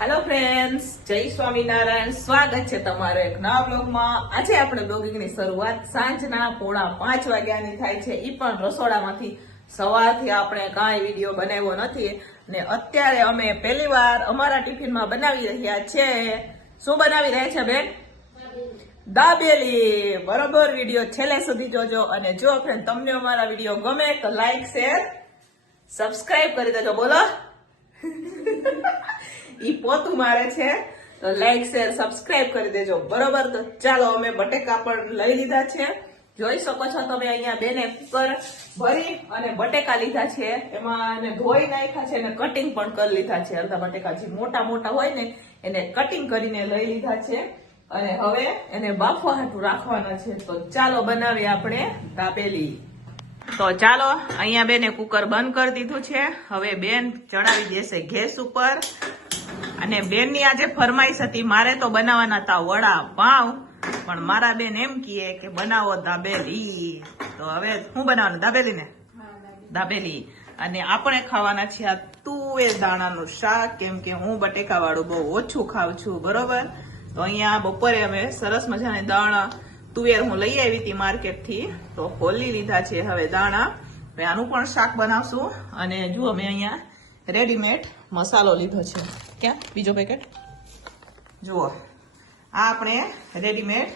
Hello friends, જય સ્વામિનારાયણ. સ્વાગત છે તમારો એક નવા બ્લોગમાં. આજે આપણે બ્લોગિંગની શરૂઆત સાંજના 4:30 વાગ્યાની થાય છે. ઈ પણ રસોડામાંથી. સવારથી આપણે કાંઈ વિડીયો બનાવ્યો નથી ને અત્યારે અમે પહેલી વાર અમારા ટિફિનમાં બનાવી રહ્યા છે. શું બનાવી રહ્યા છે બેન? દાબેલી. બરોબર, વિડીયો છેલ્લે સુધી જોજો. અને જો ફ્રેન્ડ તમને અમારા વિડીયો ગમે તો લાઈક, શેર, સબસ્ક્રાઇબ કરી દેજો. બોલો. ઈ પોતું મારે છે તો લાઈક, શેર, સબસ્ક્રાઇબ કરી દેજો. બરોબર, તો ચાલો અમે બટેકા પણ લઈ લીધા છે. જોઈ શકો છો તમે અહીંયા બેને કુકર ભરી અને બટેકા લીધા છે. એમાં એને ધોઈ નાખ્યા છે અને કટિંગ પણ કરી લીધા છે. અડધા બટેકા જે મોટા મોટા હોય ને એને કટિંગ કરીને લઈ લીધા છે અને હવે એને બાફવા હાટું રાખવાના છે. તો ચાલો બનાવીએ આપણે દાબેલી. તો ચાલો, અહીંયા બેને કુકર બંધ કરી દીધું છે. હવે બેન ચડાવી દેશે ગેસ ઉપર. અને બેનની આજે ફરમાઈશ હતી, મારે તો બનાવવાના હતા વડા પાઉં, પણ મારા બેન એમ કહે કે બનાવો દાબેલી. તો હવે શું બનાવવાનું? દાબેલી ને દાબેલી. અને આપણે ખાવાના છે આ તુવેર દાણાનું શાક, કેમ કે હું બટેકા વાળું બહુ ઓછું ખાઉં છું. બરોબર, તો અહીંયા બપોરે અમે સરસ મજાની દાણા તુવેર હું લઈ આવી હતી માર્કેટ થી, તો ખોલી લીધા છે હવે દાણા. આનું પણ શાક બનાવશું. અને જુઓ મેં અહીંયા રેડીમેડ મસાલો લીધો છે. ક્યાં બીજો પેકેટ? જુઓ, આ આપણે રેડીમેડ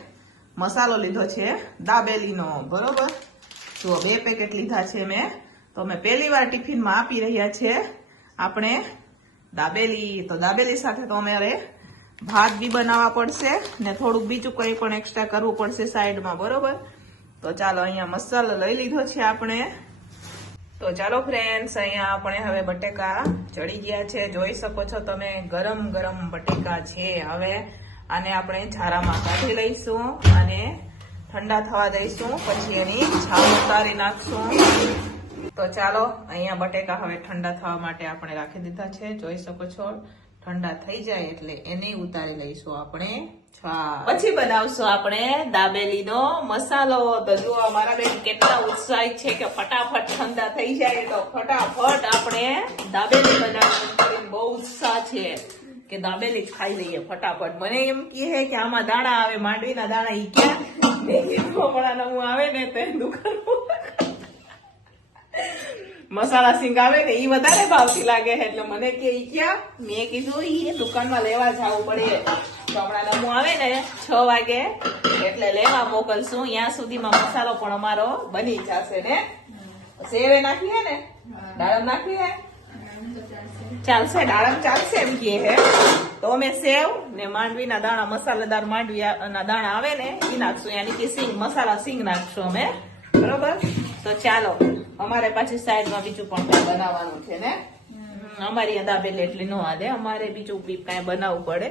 મસાલો લીધો છે દાબેલીનો. બરોબર, જુઓ 2 પેકેટ લીધા છે મેં. તો અમે પહેલી વાર ટિફિનમાં આપી રહ્યા છે આપણે દાબેલી. તો દાબેલી સાથે તો અમારે ભાત બી બનાવવા પડશે ને થોડુંક બીજું કંઈ પણ એક્સ્ટ્રા કરવું પડશે સાઈડમાં. બરોબર, તો ચાલો અહીંયા મસાલો લઈ લીધો છે આપણે. તો ચાલો ફ્રેન્ડ્સ, અહીંયા આપણે હવે બટેકા ચડી ગયા છે. જોઈ શકો છો તમે ગરમ ગરમ બટેકા છે. હવે આને આપણે છારામાં કાઢી લઈશું અને ઠંડા થવા દઈશું. પછી એની છાલ ઉતારી નાખશું. તો ચાલો, અહીંયા બટેકા હવે ઠંડા થવા માટે આપણે રાખી દીધા છે. જોઈ શકો છો ઠંડા થઈ જાય એટલે એને ઉતારી લઈશું આપણે છાલ. પછી બનાવશું આપણે દાબેલીનો મસાલો. તો જુઓ મારા બેન કેટલા ઉત્સાહિત છે કે ફટાફટ ઠંડા થઈ જાય તો ફટાફટ આપણે દાબેલી બનાવવાનું બહુ ઉત્સાહ છે કે દાબેલી જ ખાઈ લઈએ ફટાફટ. મને એમ કહે કે આમાં દાણા આવે, માંડવીના દાણા. ઈ ક્યાં? હમણાં હું આવે ને તે દુકાન મસાલા સિંગ આવે ને ઈ વધારે ભાવતી લાગે છે એટલે મને કે ઈ ક્યાં? મેં કીધું ઈ દુકાનમાં લેવા જવું પડે. તો હમણાં નમું આવે ને 6 વાગે એટલે લેવા મોકલશું. ત્યાં સુધીમાં મસાલો પણ અમારો બની જશે ને. સેવે નાખીએ ને, દાડમ નાખીએ, ચાલશે? દાડમ ચાલશે એમ કે હે. તો અમે સેવ ને માંડવીના દાણા, મસાલેદાર માંડવીના દાણા આવે ને ઈ નાખશું. યાની કે સિંગ, મસાલા સિંગ નાખશું અમે. બરોબર, તો ચાલો અમારે પાછી સાઈડમાં બીજું પણ કઈ બનાવવાનું છે ને. અમારી દાબેલી એટલી ન આદે, અમારે બીજું બી કઈ બનાવવું પડે.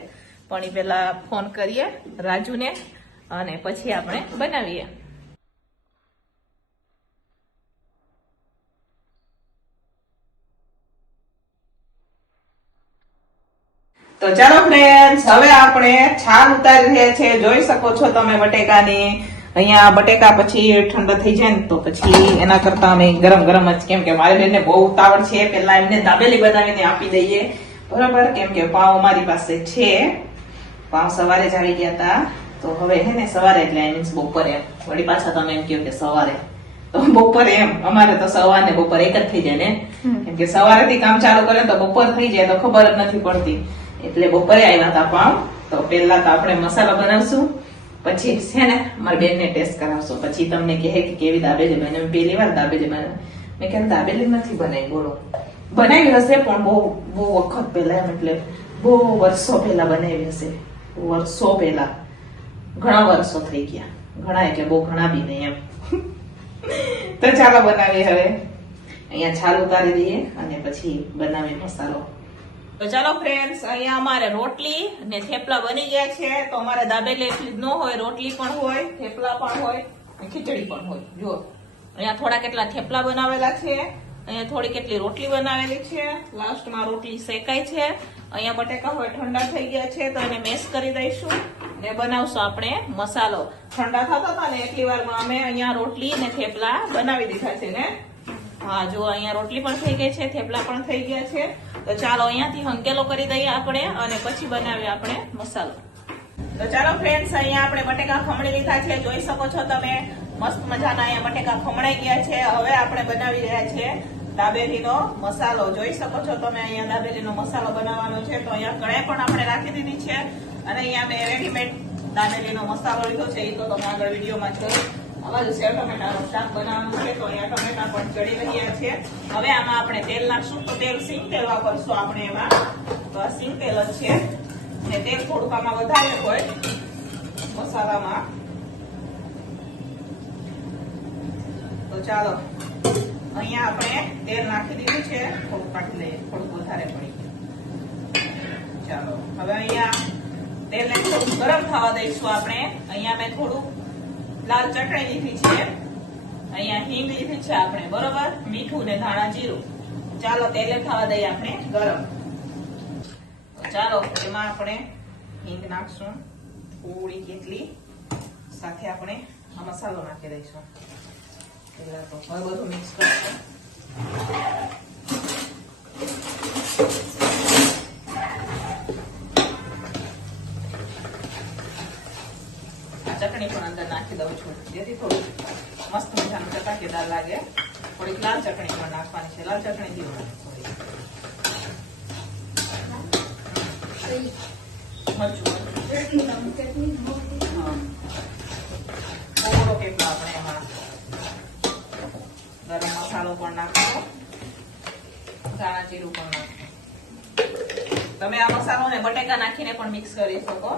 પણ એ પેલા ફોન કરીએ રાજુને અને પછી આપણે બનાવીએ. તો ચાલો ફ્રેન્ડ્સ, હવે આપણે છાલ ઉતારી રહ્યા છે. જોઈ શકો છો તમે બટેકાની. અહીંયા બટેકા પછી ઠંડા થઈ જાય ને તો પછી એના કરતા અમે ગરમ ગરમ જ, કેમ કે મારી બેનને બહુ ઉતાવળ છે, પેલા એમને દાબેલી બનાવીને આપી દઈએ. બરોબર, કેમ કે પાવ અમારી પાસે છે. પાવ સવારે જ આવી ગયા હતા. તો હવે હે ને સવારે એટલે મીન્સ બપોરે. વળી પાછા તમે એમ કહો કે સવારે, તો બપોરે એમ. અમારે તો સવાર ને બપોર એક જ થઈ જાય ને, કેમ કે સવારેથી કામ ચાલુ કરે તો બપોર થઈ જાય તો ખબર જ નથી પડતી. એટલે બપોરે આવ્યા હતા પાવ. તો પેલા તો આપણે મસાલો બનાવશું, પછી છે ને મારી બેનને ટેસ્ટ કરાવશું. પછી તમને કહે કે કેવી દાબેલી બને. પહેલી વાર દાબેલી બનાવી. મેં કેમ દાબેલી નથી બનાવી. બોલો, બનાવી હશે પણ બહુ વખત પહેલા, એમ એટલે બહુ વર્ષો પહેલા બનાવી હશે. વર્ષો પહેલા, ઘણા વર્ષો થઈ ગયા. ઘણા એટલે બહુ ઘણા બી નહીં એમ. તો ચાલો બનાવીએ હવે. અહીંયા છાલ ઉતારી દઈએ અને પછી બનાવીએ મસાલો. તો ચાલો ફ્રેન્ડ્સ, અહીંયા અમારે રોટલી ને થેપલા બની ગયા છે. તો અમારે દાબેલી એટલી જ ન હોય, રોટલી પણ હોય, થેપલા પણ હોય, ખીચડી પણ હોય. જુઓ અહીંયા થોડા કેટલા થેપલા બનાવેલા છે, અહીંયા થોડી કેટલી રોટલી બનાવેલી છે. લાસ્ટમાં રોટલી શેકાય છે. અહીંયા બટેકા હોય ઠંડા થઈ ગયા છે તો એને મેશ કરી દઈશું ને બનાવશું આપણે મસાલો. ઠંડા થતા હતા ને એટલી વારમાં અમે અહીંયા રોટલી ને થેપલા બનાવી દીધા છે ને. હા, જો અહીંયા રોટલી પણ થઈ ગઈ છે, થેપલા પણ થઈ ગયા છે. તો ચાલો અહીંયાથી હંકેલો કરી દઈએ આપણે અને પછી બનાવીએ આપણે મસાલો. તો ચાલો ફ્રેન્ડ્સ, અહીંયા આપણે બટેકા ખમણી લીધા છે. જોઈ શકો છો તમે મસ્ત મજાના અહીંયા બટેકા ખમણાઈ ગયા છે. હવે આપણે બનાવી રહ્યા છે દાબેલીનો મસાલો. જોઈ શકો છો તમે અહીંયા દાબેલીનો મસાલો બનાવવાનો છે. તો અહીંયા કઢાઈ પણ આપણે રાખી દીધી છે અને અહીંયા મેં રેડીમેડ દાબેલીનો મસાલો લીધો છે. એ તો તમે આગળ વિડીયોમાં જોયું. આમાં જો સેવ ટમેટાનું શાક બનાવવાનું છે. તો અહીંયા ટમેટા પણ ચડી રહ્યા છે. હવે આમાં આપણે તેલ નાખશું. તો તેલ સિંગ તેલ વાપરશું આપણે એમાં. તો આ સિંગ તેલ જ છે ને તેલ થોડુંક આમાં વધારે હોય મસાલામાં. તો ચાલો અહીંયા આપણે તેલ નાખી દીધું છે. થોડુંક કાઢી લઈએ, થોડુંક વધારે પડી ગયું. ચાલો હવે અહીંયા તેલને થોડું ગરમ થવા દઈશું આપણે. અહીંયા મેં થોડું લાલ ચટણી લીધી છે, અહીંયા હિંગ લીધી છે આપણે, બરોબર, મીઠું ને ધાણા જીરું. ચાલો તેલે થવા દઈએ આપણે ગરમ. ચાલો એમાં આપણે હિંગ નાખશું થોડી કેટલી, સાથે આપણે આ મસાલો નાખી દઈશું. પેલા તો હવે બધું મિક્સ કરશું. ચટણી પણ અંદર નાખી દઉં છું જેથી થોડું મસ્ત મજાનું ચટાકેદાર લાગે. થોડીક લાલ ચટણી પણ નાખવાની છે. લાલ ચટણી દીધું થોડો કેટલો આપણે એમાં ગરમ મસાલો પણ નાખો, ધાણા જીરું પણ નાખો. તમે આ મસાલો ને બટેકા નાખીને પણ મિક્સ કરી શકો,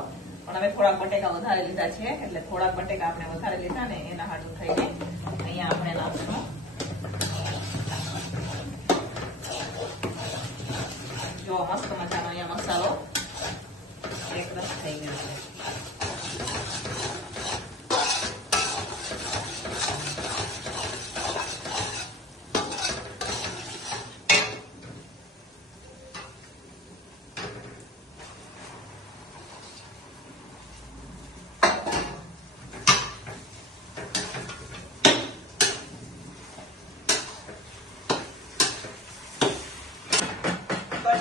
પણ અમે થોડાક બટેકા વધારે લીધા છે એટલે થોડાક બટેકા આપણે વધારે લીધા ને એના હાટું થઈને અહીંયા આપણે નાખશું. જો મસ્ત મજાનો અહીંયા મસાલો એકદમ થઈ ગયો છે.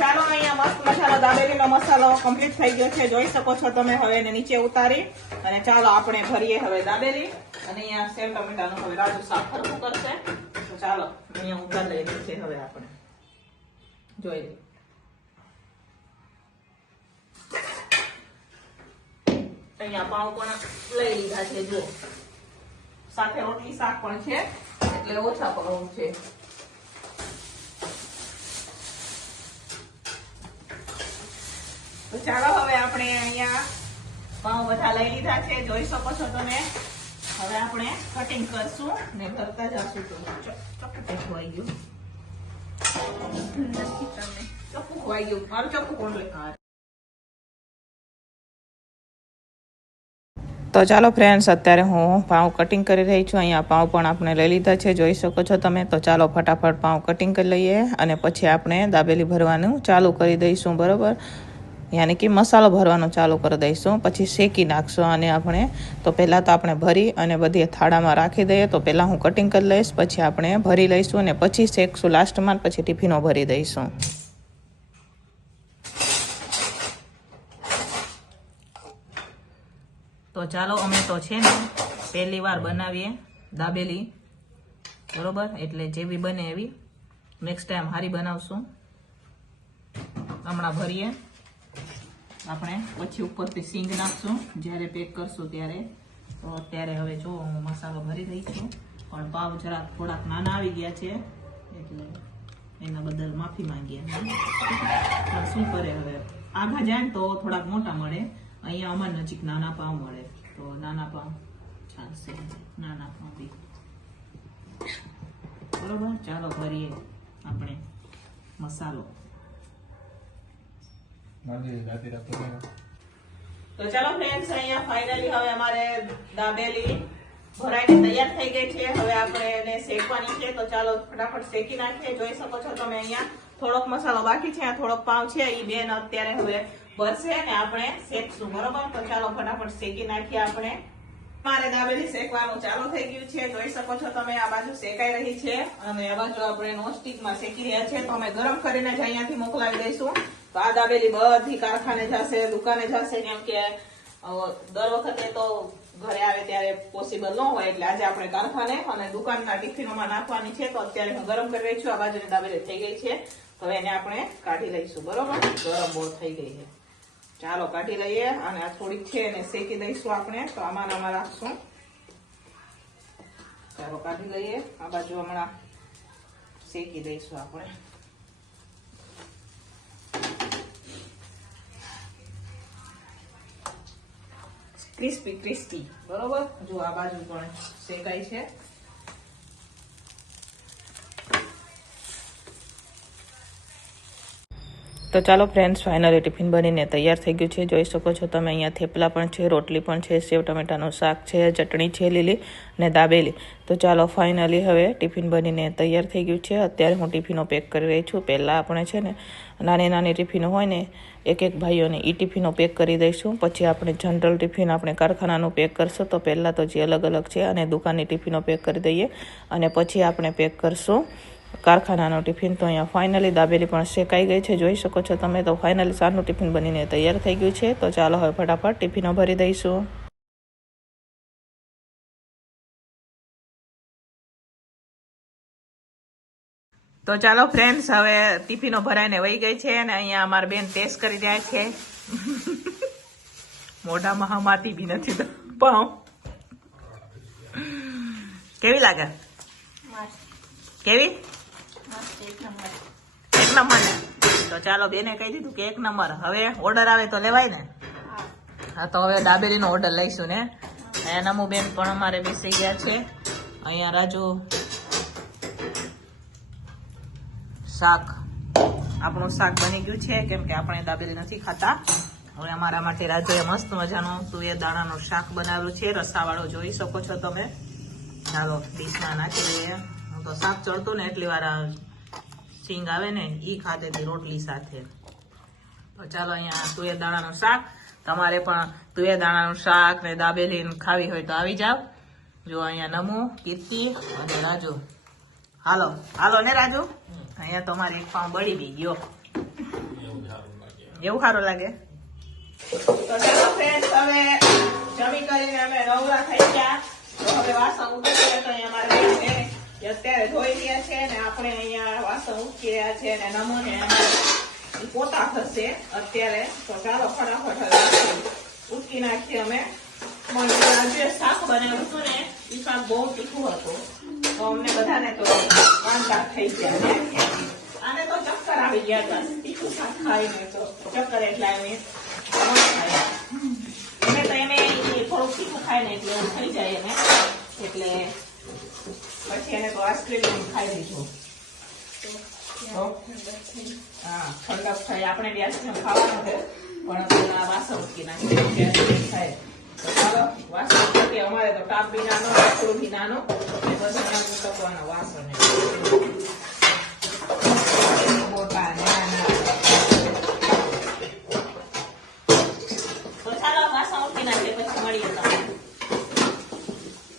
ચાલો અહીંયા મસ્ત મસાલો દાબેલીનો મસાલો કમ્પ્લીટ થઈ ગયો છે. જોઈ શકો છો તમે. હવે એને નીચે ઉતારી અને ચાલો આપણે ભરીએ હવે દાબેલી. અને અહીંયા સેવ ટમેટાનું હવે રાજુ શાક ફરકું કરશે. તો ચાલો અહીંયા ઉતાર લઈ છે. હવે આપણે જોઈ લઈએ. અહીંયા પાઉં પણ લઈ લીધા છે. જો સાથે રોટલી શાક પણ છે એટલે ઓછા પાઉં છે. તો ચાલો હવે આપણે અહીંયા પાઉં બધા લઈ લીધા છે. જોઈ શકો છો તમે. હવે આપણે કટિંગ કરશું ને ભરતા જશું. તો ચપ્પુ ખોવાઈ ગયું, ચપ્પુ ખોવાઈ ગયું. મારું ચપ્પુ કોણ લે? તો ચાલો ફ્રેન્ડ્સ, અત્યારે હું પાઉં કટિંગ કરી રહી છું. અહીંયા પાઉં પણ આપણે લઈ લીધા છે. જોઈ શકો છો તમે. તો ચાલો ફટાફટ પાઉં કટિંગ કરી લઈએ અને પછી આપણે દાબેલી ભરવાનું ચાલુ કરી દઈશું, બરોબર. યાની કે મસાલો ભરવાનો ચાલુ કરી દઈશું, પછી શેકી નાખશું. અને આપણે તો પહેલાં તો આપણે ભરી અને બધી થાળામાં રાખી દઈએ. તો પહેલાં હું કટિંગ કરી લઈશ, પછી આપણે ભરી લઈશું અને પછી શેકશું લાસ્ટમાં, પછી ટિફિનો ભરી દઈશું. તો ચાલો અમે તો છે ને પહેલી વાર બનાવીએ દાબેલી, બરોબર. એટલે જેવી બને એવી નેક્સ્ટ ટાઈમ હારી બનાવશું. હમણાં ભરીએ આપણે, પછી ઉપરથી સિંગ નાખશું જ્યારે પેક કરશું ત્યારે. તો અત્યારે હવે જો હું મસાલો ભરી દઈ છું, પણ પાવ જરાક થોડાક નાના આવી ગયા છે એટલે એના બદલ માફી માંગીએ. શું કરે હવે, આઘા જાય ને તો થોડાક મોટા મળે. અહીંયા અમાર નજીક નાના પાવ મળે તો નાના પાવ ચાલશે. નાના પાવ બી બરોબર. ચાલો ભરીએ આપણે મસાલો. તો ચાલો ફ્રેન્ડ્સ, અહીંયા ફાઇનલી હવે અમારે દાબેલી ભરાઈને તૈયાર થઈ ગઈ છે. હવે આપણે એને શેકવાની છે. તો ચાલો ફટાફટ શેકી નાખીએ. જોઈ શકો છો તમે અહીંયા થોડોક મસાલો બાકી છે, થોડોક પાવ છે. એ બેન અત્યારે હવે ભરશે ને આપણે શેકશું, બરોબર. તો ચાલો ફટાફટ શેકી નાખીએ આપણે. મારે દાબેલી શેકવાનું ચાલુ થઈ ગયું છે. જોઈ શકો છો તમે આ બાજુ શેકાઈ રહી છે અને આ બાજુ આપણે નોનસ્ટિકમાં શેકી રહ્યા છે. તો અમે ગરમ કરીને જ અહીંયાથી મોકલાવી દઈશું. તો આ દાબેલી બધી કારખાને જશે, દુકાને જશે, કેમ કે દર વખતે તો ઘરે આવે ત્યારે પોસિબલ ન હોય, એટલે આજે આપણે કારખાને અને દુકાનના ટિફિનોમાં નાખવાની છે. તો અત્યારે હું ગરમ કરી રહી છું. આ બાજુની દાબેલી થઈ ગઈ છે. તો એને આપણે કાઢી લઈશું. બરોબર, ગરમ બહુ થઈ ગઈ છે. ચાલો કાઢી લઈએ અને આ થોડીક છે એને શેકી દઈશું આપણે. તો આમાં રાખશું. ચાલો કાઢી લઈએ. આ બાજુ હમણાં શેકી દઈશું આપણે. Crispy crispy. બરોબર, જો આ બાજુ પણ શેકાય છે. તો ચાલો ફ્રેન્ડ્સ, ફાઇનલી ટિફિન બનીને તૈયાર થઈ ગયું છે. જોઈ શકો છો તમે અહીંયા થેપલા પણ છે, રોટલી પણ છે, સેવ ટમેટાનું શાક છે, ચટણી છે લીલી અને દાબેલી. તો ચાલો ફાઇનલી હવે ટિફિન બનીને તૈયાર થઈ ગયું છે. અત્યારે હું ટિફિનો પેક કરી રહી છું. પહેલાં આપણે છે ને નાની નાની ટિફિનો હોય ને એક ભાઈઓને એ ટિફિનો પેક કરી દઈશું. પછી આપણે જનરલ ટિફિન આપણે કારખાનાનું પેક કરશું. તો પહેલાં તો જે અલગ અલગ છે અને દુકાનની ટિફિનો પેક કરી દઈએ અને પછી આપણે પેક કરશું કારખાનાનો ટિફિન. તો અહીંયા ફાઇનલી દાબેલી પણ શેકાઈ ગઈ છે. જોઈ શકો છો તમે. તો ફાઇનલી સારનું ટિફિન બનીને તૈયાર થઈ ગયું છે. તો ચાલો હવે ફટાફટ ટિફિનો ભરી દઈશું. તો ચાલો ફ્રેન્ડ્સ, હવે ટિફિનો ભરાઈને વહી ગઈ છે અને અહીંયા અમારા બેન ટેસ્ટ કરી રહ્યા છે. મોઢામાં હમાતી બી નથી તો પાઉં કેવી લાગે? કેવી? એક નંબર ને? તો ચાલો બેને કહી દીધું કે એક નંબર. હવે ઓર્ડર આવે તો લેવાય ને? હા, તો હવે દાબેલીનો ઓર્ડર લઈશું ને. નમુ બેન પણ અમારે બેસી ગયા છે. અહીંયા રાજુ શાક, આપણું શાક બની ગયું છે, કેમ કે આપણે દાબેલી નથી ખાતા. હવે અમારા માટે રાજુએ મસ્ત મજાનું તુવેર દાણાનું શાક બનાવ્યું છે, રસાવાળો. જોઈ શકો છો તમે. ચાલો ડીશમાં નાખી દઈએ. હું તો શાક ચડતું ને એટલી વાર સિંગ આવે ને ઈ ખાતે હતી રોટલી સાથે. તો ચાલો અહીંયા તુવેર દાણાનું શાક. તમારે પણ તુવેર દાણાનું શાક ને દાબેલી ખાવી હોય તો આવી જાવ. જો અહીંયા નમુ, કીર્તિ અને રાજુ. હાલો હાલો ને રાજુ. અહીંયા તો મારે એક પાઉં બળી બી ગયો. એવું સારું લાગે. તો ચાલો ફ્રેન્ડ્સ, હવે જમી કરીને અમે નવરા થઈ ગયા. તો હવે વાસણ ઉતરીએ. તો અહીંયા મારે બેન છે અત્યારે ધોઈ રહ્યા છે ને આપણે અહીંયા વાસણ ઉચકી રહ્યા છે ને નમોને પોતા થશે અત્યારે. તો ચાલો ફટાફટ ઉચકી નાખીએ અમે. આજે શાક બનાવ્યું હતું ને એ શાક બહુ તીખું હતું, તો અમને બધાને તો વાંધા થઈ ગયા. આને તો ચક્કર આવી ગયા હતા તીખું શાક ખાઈને. તો ચક્કર એટલે અમે તો એને થોડુંક તીખું ખાય ને એટલે એવું થઈ જાય એને. એટલે પછી એને તો આઈસ્ક્રીમ ખાઈ લીધું. હા, ઠંડક થાય. આપણે બી આઈસ્ક્રીમ ખાવાનું છે પણ વાસણ ઉચકી નાખી થાય. તો ચાલો વાસણ ઉચકી. અમારે તો ટાપ બી નાનો, વાસણ બી નાનો, બધા નાનું ટકવાનો વાસણ.